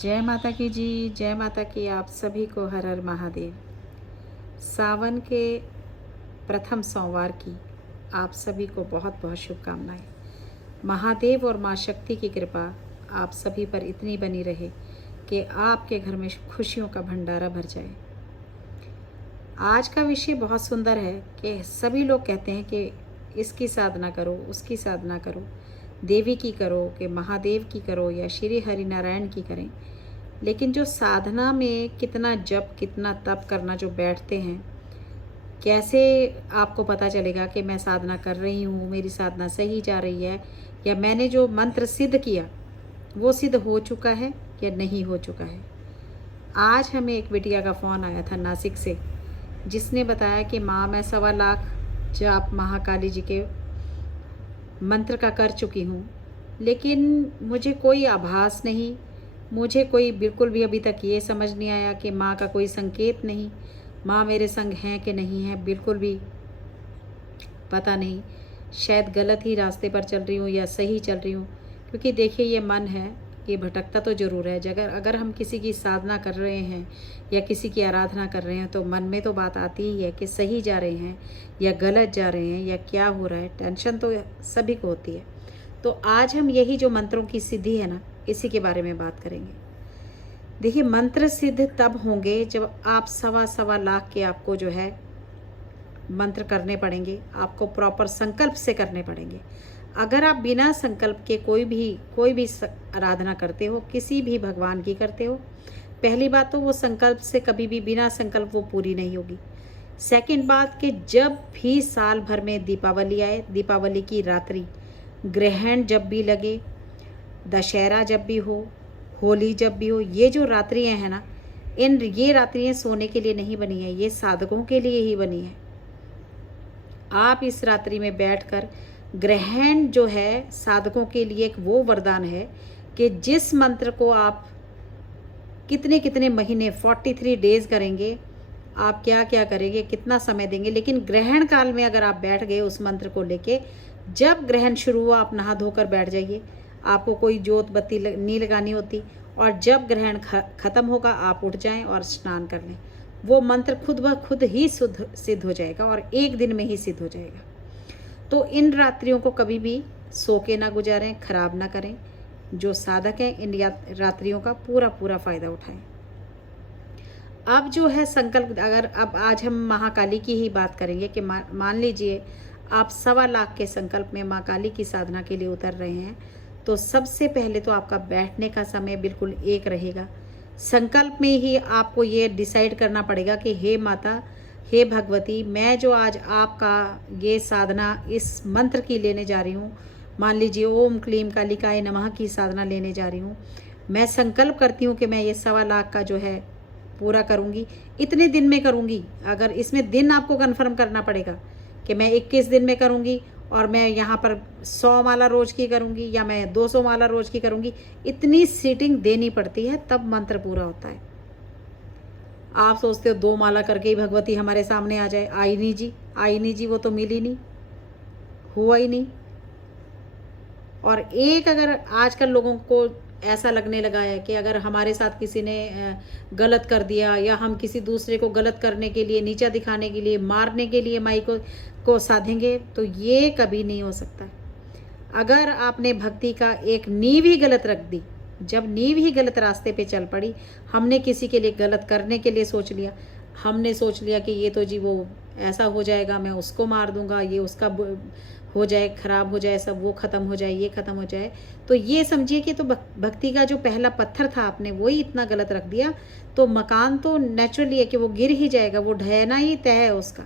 जय माता की जी, जय माता की। आप सभी को हर हर महादेव। सावन के प्रथम सोमवार की आप सभी को बहुत बहुत शुभकामनाएं। महादेव और माँ शक्ति की कृपा आप सभी पर इतनी बनी रहे कि आपके घर में खुशियों का भंडारा भर जाए। आज का विषय बहुत सुंदर है कि सभी लोग कहते हैं कि इसकी साधना करो, उसकी साधना करो, देवी की करो, कि महादेव की करो या श्री हरिनारायण की करें। लेकिन जो साधना में कितना जप, कितना तप करना जो बैठते हैं, कैसे आपको पता चलेगा कि मैं साधना कर रही हूँ, मेरी साधना सही जा रही है, या मैंने जो मंत्र सिद्ध किया वो सिद्ध हो चुका है या नहीं हो चुका है। आज हमें एक बिटिया का फ़ोन आया था नासिक से, जिसने बताया कि माँ मैं 1.25 लाख जाप महाकाली जी के मंत्र का कर चुकी हूँ, लेकिन मुझे कोई आभास नहीं, मुझे कोई बिल्कुल भी अभी तक ये समझ नहीं आया कि माँ का कोई संकेत नहीं, माँ मेरे संग हैं कि नहीं है, बिल्कुल भी पता नहीं। शायद गलत ही रास्ते पर चल रही हूँ या सही चल रही हूँ, क्योंकि देखिए ये मन है, ये भटकता तो ज़रूर है। अगर हम किसी की साधना कर रहे हैं या किसी की आराधना कर रहे हैं तो मन में तो बात आती ही है कि सही जा रहे हैं या गलत जा रहे हैं या क्या हो रहा है। टेंशन तो सभी को होती है। तो आज हम यही जो मंत्रों की सिद्धि है ना, इसी के बारे में बात करेंगे। देखिए, मंत्र सिद्ध तब होंगे जब आप 1.25 लाख के आपको जो है मंत्र करने पड़ेंगे, आपको प्रॉपर संकल्प से करने पड़ेंगे। अगर आप बिना संकल्प के कोई भी आराधना करते हो, किसी भी भगवान की करते हो, पहली बात तो वो संकल्प से कभी भी बिना संकल्प वो पूरी नहीं होगी। सेकंड बात कि जब भी साल भर में दीपावली आए, दीपावली की रात्रि, ग्रहण जब भी लगे, दशहरा जब भी हो, होली जब भी हो, ये जो रात्रियाँ हैं ना, ये रात्रियाँ सोने के लिए नहीं बनी है, ये साधकों के लिए ही बनी है। आप इस रात्रि में बैठकर, ग्रहण जो है साधकों के लिए एक वो वरदान है कि जिस मंत्र को आप कितने कितने महीने 43 डेज करेंगे, आप क्या क्या करेंगे, कितना समय देंगे, लेकिन ग्रहण काल में अगर आप बैठ गए उस मंत्र को लेके, जब ग्रहण शुरू हुआ आप नहा धोकर बैठ जाइए, आपको कोई जोत बत्ती नहीं लगानी होती, और जब ग्रहण खत्म होगा आप उठ जाएं और स्नान कर लें। वो मंत्र खुद ब खुद ही सिद्ध हो जाएगा और एक दिन में ही सिद्ध हो जाएगा। तो इन रात्रियों को कभी भी सो के ना गुजारें, खराब ना करें। जो साधक हैं इन रात्रियों का पूरा फ़ायदा उठाएं। अब जो है संकल्प, अगर अब आज हम महाकाली की ही बात करेंगे कि मान लीजिए आप 1.25 लाख के संकल्प में माँ काली की साधना के लिए उतर रहे हैं, तो सबसे पहले तो आपका बैठने का समय बिल्कुल एक रहेगा। संकल्प में ही आपको ये डिसाइड करना पड़ेगा कि हे माता, हे भगवती, मैं जो आज आपका ये साधना इस मंत्र की लेने जा रही हूँ, मान लीजिए ओम क्लीम कालिकाय नमः की साधना लेने जा रही हूँ, मैं संकल्प करती हूँ कि मैं ये 1.25 लाख का जो है पूरा करूँगी, इतने दिन में करूँगी। अगर इसमें दिन आपको कन्फर्म करना पड़ेगा कि मैं 21 दिन में करूँगी और मैं यहाँ पर 100 माला रोज़ की करूँगी या मैं 200 माला रोज़ की करूँगी, इतनी सीटिंग देनी पड़ती है, तब मंत्र पूरा होता है। आप सोचते हो 2 माला करके ही भगवती हमारे सामने आ जाए, आई नहीं जी, वो तो मिली नहीं, हुआ ही नहीं। और एक, अगर आजकल लोगों को ऐसा लगने लगा है कि अगर हमारे साथ किसी ने गलत कर दिया या हम किसी दूसरे को गलत करने के लिए, नीचा दिखाने के लिए, मारने के लिए माई को साधेंगे, तो ये कभी नहीं हो सकता। अगर आपने भक्ति का एक नींव ही गलत रख दी, जब नींव ही गलत रास्ते पे चल पड़ी, हमने किसी के लिए गलत करने के लिए सोच लिया, हमने सोच लिया कि ये तो जी वो ऐसा हो जाएगा, मैं उसको मार दूंगा, ये उसका हो जाए, खराब हो जाए, सब वो ख़त्म हो जाए, ये ख़त्म हो जाए, तो ये समझिए कि तो भक्ति का जो पहला पत्थर था आपने वही इतना गलत रख दिया, तो मकान तो नेचुरली है कि वो गिर ही जाएगा, वो ढहना ही तय है उसका।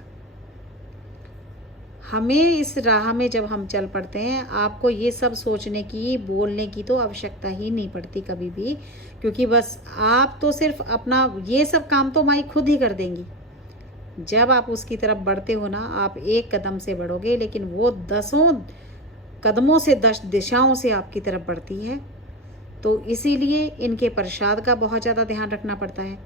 हमें इस राह में जब हम चल पड़ते हैं, आपको ये सब सोचने की, बोलने की तो आवश्यकता ही नहीं पड़ती कभी भी, क्योंकि बस आप तो सिर्फ अपना ये सब काम तो माई खुद ही कर देंगी। जब आप उसकी तरफ बढ़ते हो ना, आप एक कदम से बढ़ोगे, लेकिन वो 10 कदमों से 10 दिशाओं से आपकी तरफ बढ़ती है। तो इसीलिए इनके प्रसाद का बहुत ज़्यादा ध्यान रखना पड़ता है।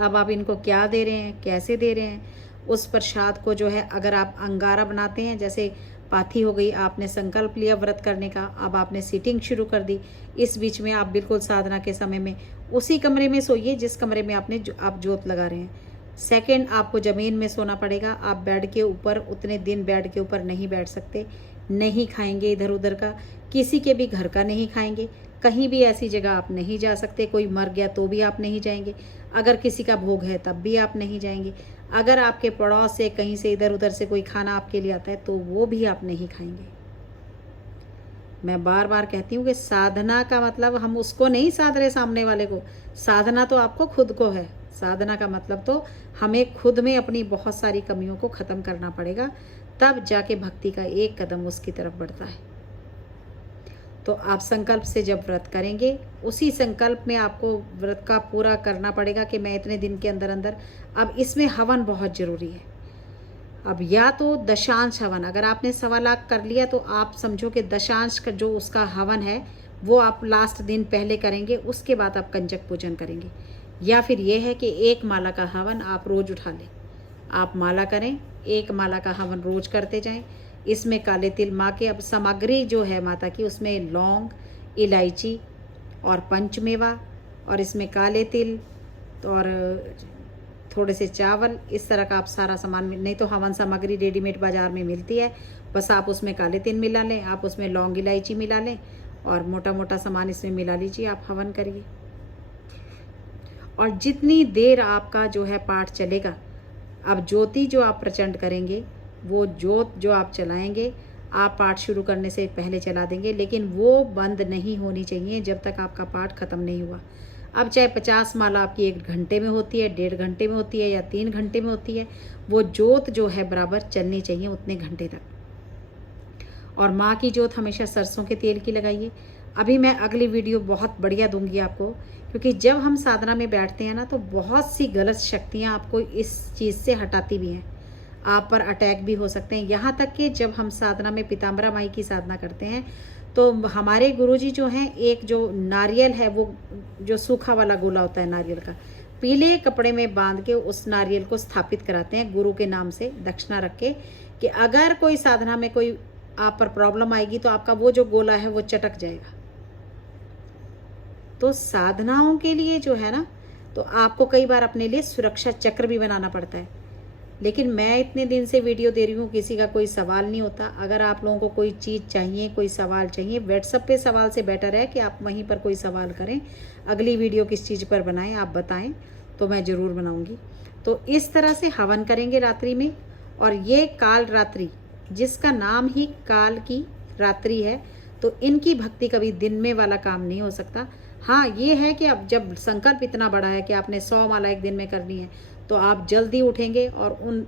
अब आप इनको क्या दे रहे हैं, कैसे दे रहे हैं, उस प्रसाद को जो है, अगर आप अंगारा बनाते हैं, जैसे पाथी हो गई, आपने संकल्प लिया व्रत करने का, अब आपने सीटिंग शुरू कर दी। इस बीच में आप बिल्कुल साधना के समय में उसी कमरे में सोइए जिस कमरे में आप जोत लगा रहे हैं। सेकंड, आपको ज़मीन में सोना पड़ेगा। आप बेड के ऊपर उतने दिन बेड के ऊपर नहीं बैठ सकते, नहीं खाएंगे इधर उधर का, किसी के भी घर का नहीं खाएंगे, कहीं भी ऐसी जगह आप नहीं जा सकते। कोई मर गया तो भी आप नहीं जाएंगे, अगर किसी का भोग है तब भी आप नहीं जाएंगे, अगर आपके पड़ोस से कहीं से इधर उधर से कोई खाना आपके लिए आता है तो वो भी आप नहीं खाएंगे। मैं बार बार कहती हूँ कि साधना का मतलब हम उसको नहीं साध रहे सामने वाले को, साधना तो आपको खुद को है। साधना का मतलब तो हमें खुद में अपनी बहुत सारी कमियों को ख़त्म करना पड़ेगा, तब जाके भक्ति का एक कदम उसकी तरफ बढ़ता है। तो आप संकल्प से जब व्रत करेंगे, उसी संकल्प में आपको व्रत का पूरा करना पड़ेगा कि मैं इतने दिन के अंदर अंदर। अब इसमें हवन बहुत ज़रूरी है। अब या तो दशांश हवन, अगर आपने 1.25 लाख कर लिया तो आप समझो कि दशांश का जो उसका हवन है वो आप लास्ट दिन पहले करेंगे, उसके बाद आप कंजक पूजन करेंगे। या फिर ये है कि 1 माला का हवन आप रोज़ उठा लें, आप माला करें, 1 माला का हवन रोज़ करते जाएं। इसमें काले तिल माँ के, अब सामग्री जो है माता की उसमें लौंग, इलायची और पंचमेवा, और इसमें काले तिल और थोड़े से चावल, इस तरह का आप सारा सामान, नहीं तो हवन सामग्री रेडीमेड बाज़ार में मिलती है, बस आप उसमें काले तिल मिला लें, आप उसमें लौंग इलायची मिला लें और मोटा मोटा सामान इसमें मिला लीजिए, आप हवन करिए। और जितनी देर आपका जो है पाठ चलेगा, अब ज्योति जो आप प्रचंड करेंगे, वो ज्योत जो आप चलाएंगे, आप पाठ शुरू करने से पहले चला देंगे, लेकिन वो बंद नहीं होनी चाहिए जब तक आपका पाठ ख़त्म नहीं हुआ। अब चाहे 50 माला आपकी 1 घंटे में होती है, 1.5 घंटे में होती है या 3 घंटे में होती है, वो ज्योत जो है बराबर चलनी चाहिए उतने घंटे तक। और माँ की ज्योत हमेशा सरसों के तेल की लगाइए। अभी मैं अगली वीडियो बहुत बढ़िया दूंगी आपको, क्योंकि जब हम साधना में बैठते हैं ना तो बहुत सी गलत शक्तियाँ आपको इस चीज़ से हटाती भी हैं, आप पर अटैक भी हो सकते हैं। यहाँ तक कि जब हम साधना में पीताम्बरा माई की साधना करते हैं तो हमारे गुरुजी जो हैं, एक जो नारियल है, वो जो सूखा वाला गोला होता है नारियल का, पीले कपड़े में बांध के उस नारियल को स्थापित कराते हैं गुरु के नाम से, दक्षिणा रख के, कि अगर कोई साधना में कोई आप पर प्रॉब्लम आएगी तो आपका वो जो गोला है वो चटक जाएगा। तो साधनाओं के लिए जो है ना, तो आपको कई बार अपने लिए सुरक्षा चक्र भी बनाना पड़ता है। लेकिन मैं इतने दिन से वीडियो दे रही हूँ, किसी का कोई सवाल नहीं होता। अगर आप लोगों को कोई चीज़ चाहिए, कोई सवाल चाहिए, व्हाट्सएप पे सवाल से बेटर है कि आप वहीं पर कोई सवाल करें। अगली वीडियो किस चीज़ पर बनाएं, आप बताएं तो मैं ज़रूर बनाऊंगी। तो इस तरह से हवन करेंगे रात्रि में। और ये काल रात्रि, जिसका नाम ही काल की रात्रि है, तो इनकी भक्ति कभी दिन में वाला काम नहीं हो सकता। हाँ, ये है कि अब जब संकल्प इतना बड़ा है कि आपने 100 माला एक दिन में करनी है, तो आप जल्दी उठेंगे और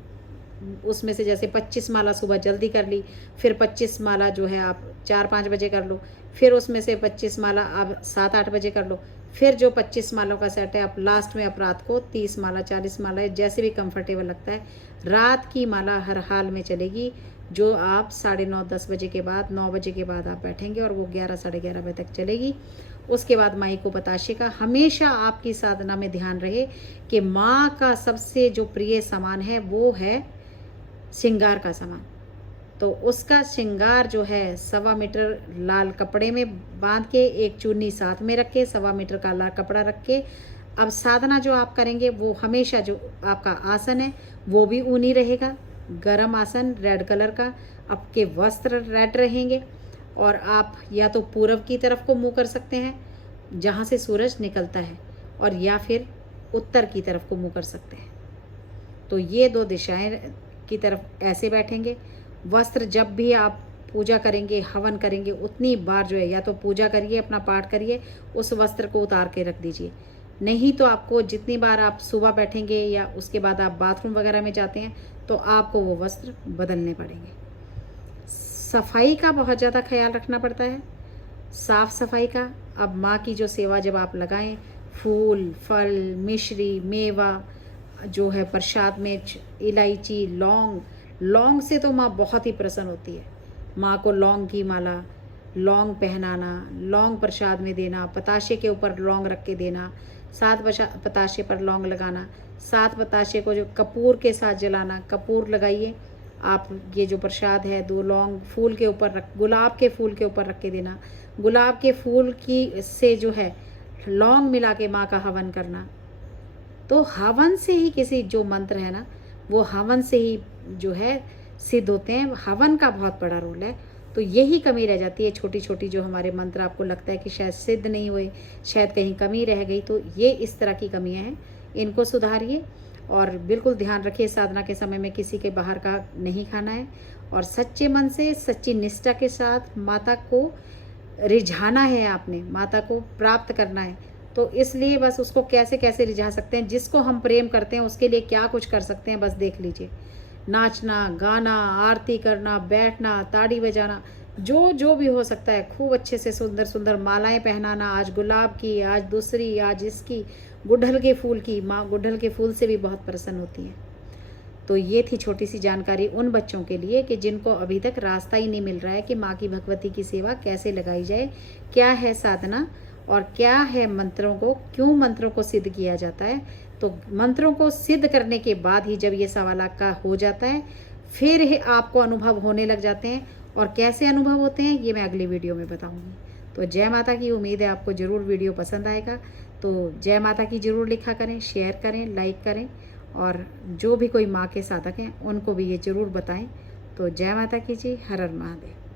उसमें से जैसे 25 माला सुबह जल्दी कर ली, फिर 25 माला जो है आप 4-5 बजे कर लो, फिर उसमें से 25 माला आप 7-8 बजे कर लो, फिर जो 25 मालों का सेट है आप लास्ट में, आप रात को 30 माला 40 माला जैसे भी कंफर्टेबल लगता है, रात की माला हर हाल में चलेगी, जो आप 9:30-10 बजे के बाद, 9 बजे के बाद आप बैठेंगे और वो 11-11:30 बजे तक चलेगी। उसके बाद माई को बताशे का हमेशा आपकी साधना में ध्यान रहे कि माँ का सबसे जो प्रिय सामान है वो है श्रृंगार का सामान। तो उसका श्रृंगार जो है 1.25 मीटर लाल कपड़े में बांध के, एक चुन्नी साथ में रख के, 1.25 मीटर का लाल कपड़ा रख के, अब साधना जो आप करेंगे वो हमेशा जो आपका आसन है वो भी ऊनी रहेगा, गरम आसन रेड कलर का, आपके वस्त्र रेड रहेंगे, और आप या तो पूर्व की तरफ को मुँह कर सकते हैं जहाँ से सूरज निकलता है, और या फिर उत्तर की तरफ को मुँह कर सकते हैं। तो ये 2 दिशाएं की तरफ ऐसे बैठेंगे। वस्त्र जब भी आप पूजा करेंगे, हवन करेंगे, उतनी बार जो है या तो पूजा करिए, अपना पाठ करिए, उस वस्त्र को उतार के रख दीजिए। नहीं तो आपको जितनी बार आप सुबह बैठेंगे या उसके बाद आप बाथरूम वगैरह में जाते हैं तो आपको वो वस्त्र बदलने पड़ेंगे। सफाई का बहुत ज़्यादा ख्याल रखना पड़ता है, साफ़ सफाई का। अब माँ की जो सेवा जब आप लगाएं, फूल, फल, मिश्री, मेवा जो है, प्रसाद में इलायची, लौंग से तो माँ बहुत ही प्रसन्न होती है। माँ को लौंग की माला, लौंग पहनाना, लौंग प्रसाद में देना, पताशे के ऊपर लौंग रख के देना, 7 पताशे पर लौंग लगाना, 7 पताशे को जो कपूर के साथ जलाना, कपूर लगाइए आप ये जो प्रसाद है 2 लौंग फूल के ऊपर रख, गुलाब के फूल के ऊपर रख के देना। गुलाब के फूल की से जो है लौंग मिला के माँ का हवन करना। तो हवन से ही किसी जो मंत्र है ना, वो हवन से ही जो है सिद्ध होते हैं। हवन का बहुत बड़ा रोल है। तो यही कमी रह जाती है, छोटी छोटी जो हमारे मंत्र आपको लगता है कि शायद सिद्ध नहीं हुए, शायद कहीं कमी रह गई, तो ये इस तरह की कमियां हैं, इनको सुधारिए। और बिल्कुल ध्यान रखिए, साधना के समय में किसी के बाहर का नहीं खाना है, और सच्चे मन से सच्ची निष्ठा के साथ माता को रिझाना है, आपने माता को प्राप्त करना है। तो इसलिए बस उसको कैसे कैसे रिझा सकते हैं, जिसको हम प्रेम करते हैं उसके लिए क्या कुछ कर सकते हैं, बस देख लीजिए। नाचना, गाना, आरती करना, बैठना, ताड़ी बजाना, जो जो भी हो सकता है, खूब अच्छे से सुंदर सुंदर मालाएं पहनाना, आज गुलाब की, आज दूसरी, आज इसकी, गुड़हल के फूल की। माँ गुड़हल के फूल से भी बहुत प्रसन्न होती हैं। तो ये थी छोटी सी जानकारी उन बच्चों के लिए कि जिनको अभी तक रास्ता ही नहीं मिल रहा है कि माँ की भगवती की सेवा कैसे लगाई जाए, क्या है साधना और क्या है मंत्रों को, क्यों मंत्रों को सिद्ध किया जाता है। तो मंत्रों को सिद्ध करने के बाद ही जब ये 1.25 लाख का हो जाता है, फिर ही आपको अनुभव होने लग जाते हैं। और कैसे अनुभव होते हैं ये मैं अगली वीडियो में बताऊँगी। तो जय माता की। उम्मीद है आपको ज़रूर वीडियो पसंद आएगा। तो जय माता की ज़रूर लिखा करें, शेयर करें, लाइक करें, और जो भी कोई माँ के साधक हैं उनको भी ये ज़रूर बताएं। तो जय माता की जी। हर हर महादेव।